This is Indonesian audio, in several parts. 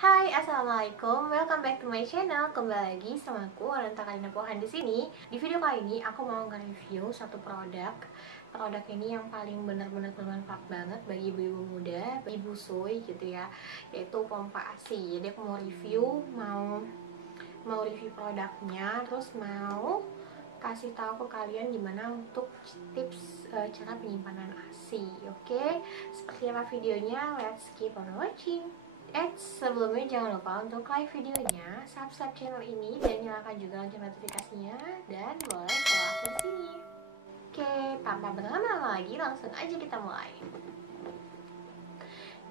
Hai, assalamualaikum. Welcome back to my channel. Kembali lagi sama aku, Ananta Kalina Pohan di sini. Di video kali ini aku mau nge-review satu produk. Produk ini yang paling benar-benar bermanfaat banget bagi ibu-ibu muda, ibu sui gitu ya, yaitu pompa ASI. Jadi aku mau review produknya, terus mau kasih tahu ke kalian gimana untuk tips cara penyimpanan ASI. Oke, seperti apa videonya? Let's keep on watching. Sebelumnya jangan lupa untuk like videonya, subscribe channel ini, dan nyalakan juga lonceng notifikasinya, dan boleh follow aku di sini. Oke, tanpa berlama-lama lagi, langsung aja kita mulai.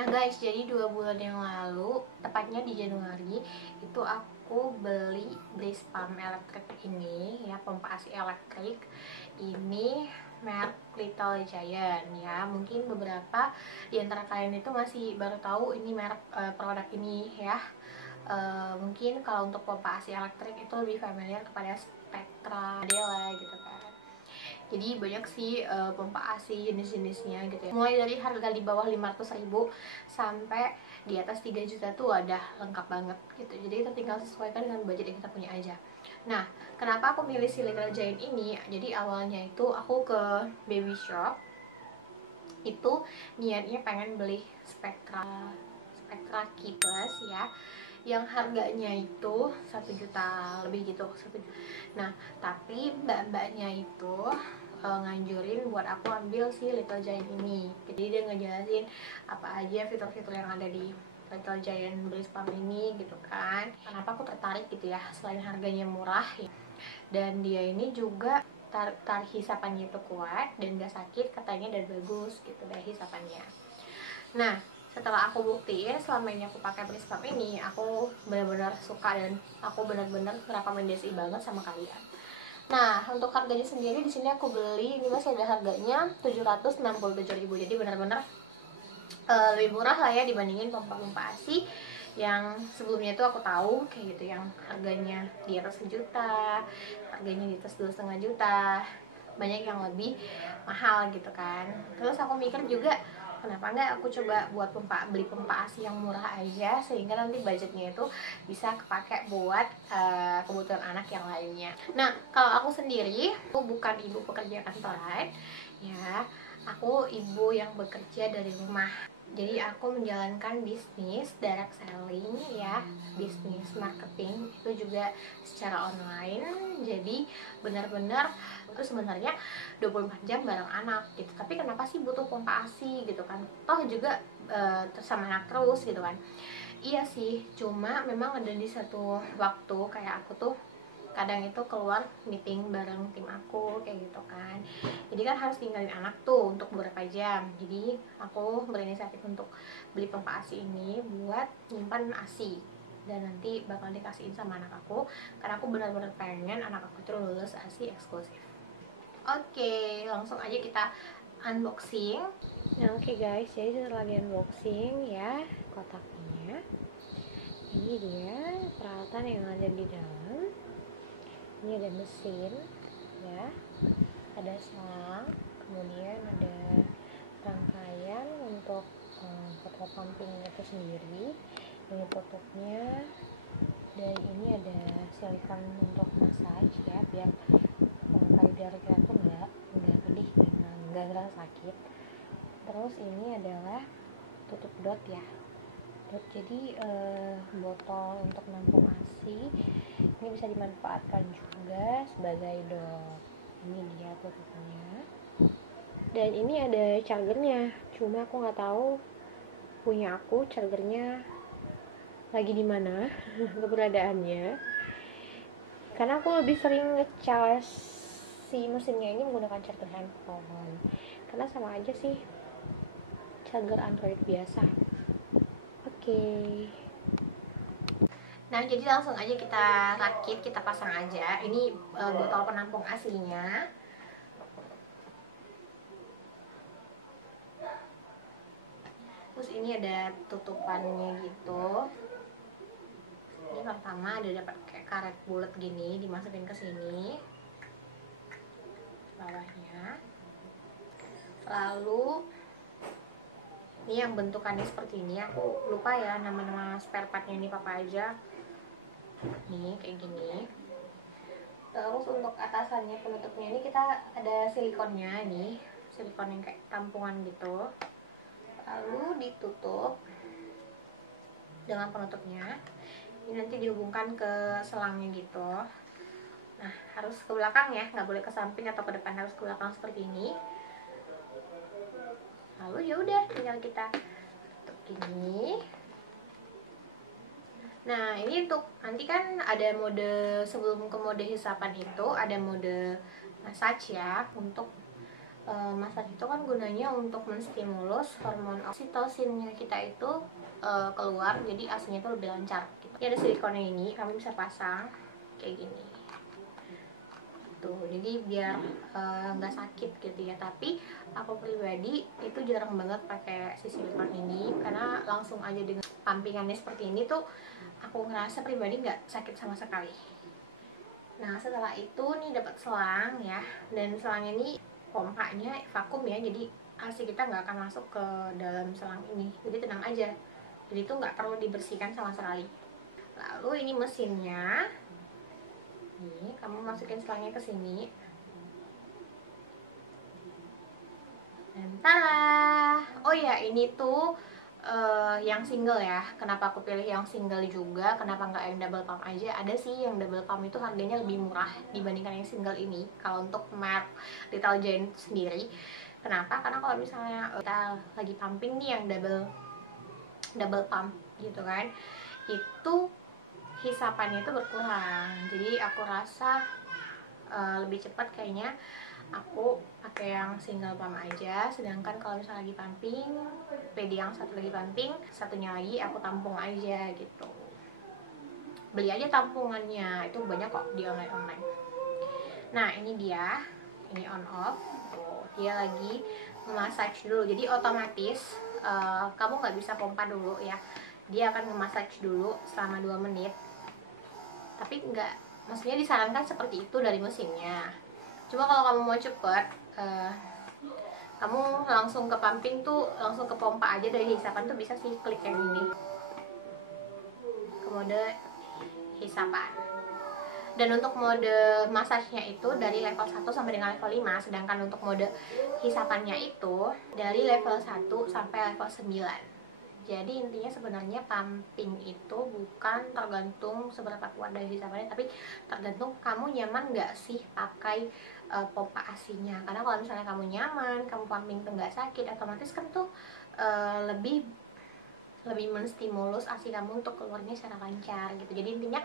Nah guys, jadi 2 bulan yang lalu, tepatnya di Januari, itu aku beli Bliss Pump elektrik ini, ya, pompa ASI elektrik. Ini merek Little Giant ya. Mungkin beberapa di antara kalian itu masih baru tahu ini merek produk ini ya. Mungkin kalau untuk pompa ASI elektrik itu lebih familiar kepada Spectra, Dela gitu kan. Jadi banyak sih pompa ASI jenis-jenisnya gitu ya. Mulai dari harga di bawah 500.000 sampai di atas 3 juta tuh ada lengkap banget gitu. Jadi tinggal sesuaikan dengan budget yang kita punya aja. Nah, kenapa aku milih si Little Giant ini? Jadi awalnya itu aku ke baby shop, itu niatnya pengen beli Spectra Key Plus ya, yang harganya itu 1 juta lebih gitu, 1 juta. Nah, tapi mbak-mbaknya itu nganjurin buat aku ambil si Little Giant ini. Jadi dia ngejelasin apa aja fitur-fitur yang ada di Little Giant Bliss Pump ini gitu kan. Kenapa aku tertarik gitu ya, selain harganya murah ya, dan dia ini juga tarik hisapannya itu kuat dan gak sakit katanya, dan bagus gitu deh hisapannya. Nah, setelah aku buktiin selama ini aku pakai Bliss Pump ini, aku benar-benar suka dan aku benar-benar rekomendasi banget sama kalian. Nah, untuk harganya sendiri di sini aku beli ini masih ada harganya 767.000. Jadi benar-benar lebih murah lah ya dibandingin pompa-pompa ASI yang sebelumnya itu aku tahu kayak gitu, yang harganya di atas 1 juta, harganya di atas 2,5 juta, banyak yang lebih mahal gitu kan. Terus aku mikir juga, kenapa nggak aku coba buat beli pompa ASI yang murah aja, sehingga nanti budgetnya itu bisa kepake buat kebutuhan anak yang lainnya. Nah, kalau aku sendiri, aku bukan ibu pekerja kantoran ya, aku ibu yang bekerja dari rumah. Jadi aku menjalankan bisnis direct selling ya, bisnis marketing itu juga secara online. Jadi benar-benar itu sebenarnya 24 jam bareng anak gitu. Tapi kenapa sih butuh pompa ASI gitu kan? Toh juga sama anak terus gitu kan. Iya sih, cuma memang ada di satu waktu kayak aku tuh kadang itu keluar meeting bareng tim aku kayak gitu kan, jadi kan harus tinggalin anak tuh untuk beberapa jam. Jadi aku berinisiatif untuk beli pompa ASI ini buat nyimpan ASI, dan nanti bakal dikasihin sama anak aku karena aku benar-benar pengen anak aku tuh lulus ASI eksklusif. Oke, langsung aja kita unboxing. Nah, oke guys, jadi setelah di unboxing ya kotaknya, ini dia peralatan yang ada di dalam. Ini ada mesin ya, ada selang, kemudian ada rangkaian untuk botol pumping itu sendiri, ini tutupnya, dan ini ada silikon untuk massage ya, biar payudara kita tuh nggak pedih dan nggak ngerasa sakit. Terus ini adalah tutup dot ya, jadi botol untuk nampung ASI ini bisa dimanfaatkan juga sebagai dot. Ini dia tutupnya, dan ini ada chargernya, cuma aku nggak tahu punya aku chargernya lagi di mana keberadaannya, karena aku lebih sering ngecas si mesinnya ini menggunakan charger handphone, karena sama aja sih charger Android biasa. Oke. Nah, jadi langsung aja kita rakit, kita pasang aja. Ini botol penampung aslinya. Terus ini ada tutupannya gitu. Ini pertama ada dapat kayak karet bulat gini, dimasukin ke sini bawahnya. Lalu Ini yang bentukannya seperti ini, aku lupa ya nama-nama spare partnya, ini papa aja. Nih kayak gini. Terus untuk atasannya, penutupnya ini kita ada silikonnya nih, silikon yang kayak tampungan gitu. Lalu ditutup dengan penutupnya. Ini nanti dihubungkan ke selangnya gitu. Nah, harus ke belakang ya, nggak boleh ke samping atau ke depan, harus ke belakang seperti ini. Lalu ya udah, tinggal kita tutup gini. Nah, ini untuk nanti kan ada mode, sebelum ke mode hisapan itu ada mode massage ya. Untuk massage itu kan gunanya untuk menstimulus hormon oksitosinnya kita itu keluar, jadi asinya itu lebih lancar gitu. Ini ada silikonnya, ini kami bisa pasang kayak gini tuh, jadi biar nggak sakit gitu ya. Tapi aku pribadi itu jarang banget pakai si silikon ini, karena langsung aja dengan pampingannya seperti ini tuh aku ngerasa pribadi nggak sakit sama sekali. Nah, setelah itu nih dapat selang ya, dan selangnya ini pompanya vakum ya, jadi asi kita nggak akan masuk ke dalam selang ini, jadi tenang aja, jadi itu nggak perlu dibersihkan sama sekali. Lalu ini mesinnya, nih kamu masukin selangnya ke sini, dan tada! Oh ya, ini tuh yang single ya. Kenapa aku pilih yang single juga, kenapa nggak yang double pump aja? Ada sih yang double pump itu harganya lebih murah dibandingkan yang single ini, kalau untuk merek Little Giant sendiri. Kenapa? Karena kalau misalnya kita lagi pumping nih yang double pump gitu kan, itu hisapannya itu berkurang. Jadi aku rasa lebih cepat kayaknya aku pakai yang single pump aja. Sedangkan kalau misalnya lagi pumping, PD yang satu lagi pumping, satunya lagi aku tampung aja gitu. Beli aja tampungannya, itu banyak kok di online. Nah, ini dia, ini on off tuh, dia lagi nge-massage dulu, jadi otomatis kamu nggak bisa pompa dulu ya, dia akan nge-massage dulu selama 2 menit. Tapi nggak, maksudnya disarankan seperti itu dari mesinnya. Cuma kalau kamu mau cepet, kamu langsung ke pumping tuh, langsung ke pompa aja dari hisapan tuh bisa sih, klik yang ini ke mode hisapan. Dan untuk mode massage-nya itu dari level 1 sampai dengan level 5, sedangkan untuk mode hisapannya itu dari level 1 sampai level 9. Jadi intinya sebenarnya pumping itu bukan tergantung seberapa kuat dari hisapannya, tapi tergantung kamu nyaman nggak sih pakai pompa asinya. Karena kalau misalnya kamu nyaman, kamu pumping tuh nggak sakit, otomatis kan tuh lebih menstimulus asi kamu untuk keluarnya secara lancar gitu. Jadi intinya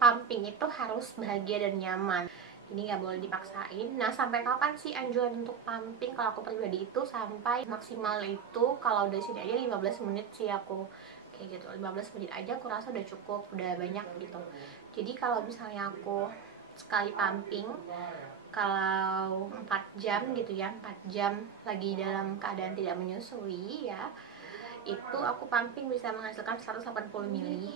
pumping itu harus bahagia dan nyaman, ini nggak boleh dipaksain. Nah, sampai kapan sih anjuran untuk pumping? Kalau aku pribadi itu sampai maksimal itu, kalau dari sini aja 15 menit sih aku kayak gitu. 15 menit aja aku rasa udah cukup, udah banyak gitu. Jadi kalau misalnya aku sekali pumping, kalau 4 jam gitu ya, 4 jam lagi dalam keadaan tidak menyusui ya, itu aku pumping bisa menghasilkan 180 ml.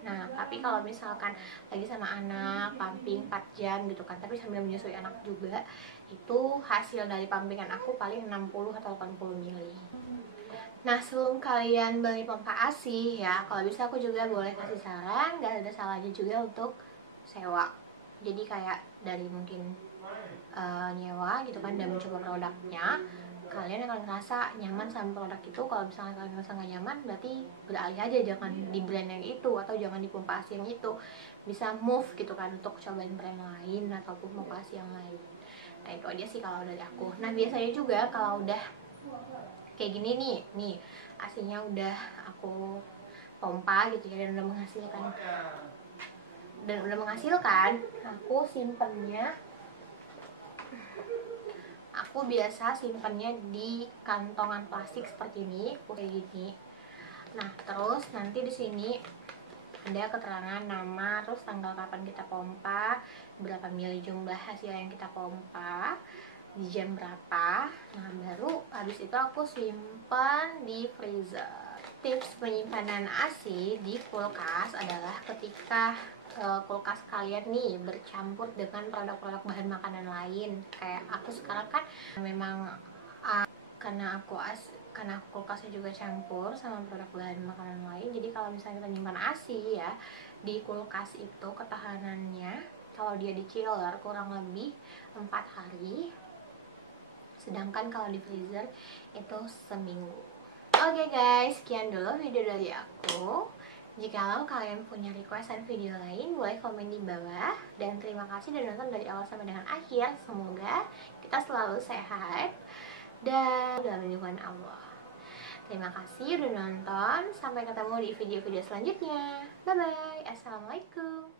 Nah, tapi kalau misalkan lagi sama anak, pumping 4 jam gitu kan, tapi sambil menyusui anak juga, itu hasil dari pumpingan aku paling 60 atau 80 ml. Nah, sebelum kalian beli pompa ASI ya, kalau bisa aku juga boleh kasih saran, gak ada salahnya juga untuk sewa. Jadi kayak dari mungkin nyewa gitu kan, dan mencoba produknya, kalian akan ngerasa nyaman sama produk itu. Kalau misalnya kalian ngerasa nggak nyaman, berarti beralih aja, jangan di brand yang itu atau jangan di pompa ASI yang itu. Bisa move gitu kan untuk cobain brand lain ataupun pompa ASI yang lain. Nah, itu aja sih kalau dari aku. Nah, biasanya juga kalau udah kayak gini nih asinya udah aku pompa gitu ya, dan udah menghasilkan, aku simpennya, aku biasa simpennya di kantongan plastik seperti ini, kayak gini. Nah, terus nanti di sini ada keterangan nama, terus tanggal kapan kita pompa, berapa mili jumlah hasil yang kita pompa, di jam berapa. Nah, baru habis itu aku simpan di freezer. Tips penyimpanan ASI di kulkas adalah ketika kulkas kalian nih bercampur dengan produk-produk bahan makanan lain. Kayak aku sekarang kan memang karena aku karena kulkasnya juga campur sama produk bahan makanan lain, jadi kalau misalnya kita nyimpan ASI ya di kulkas itu ketahanannya kalau dia di chiller kurang lebih 4 hari, sedangkan kalau di freezer itu seminggu. Oke guys, sekian dulu video dari aku. Jikalau kalian punya requestan video lain, boleh komen di bawah. Dan terima kasih sudah nonton dari awal sampai dengan akhir. Semoga kita selalu sehat dan dalam lindungan Allah. Terima kasih udah nonton. Sampai ketemu di video-video selanjutnya. Bye-bye. Assalamualaikum.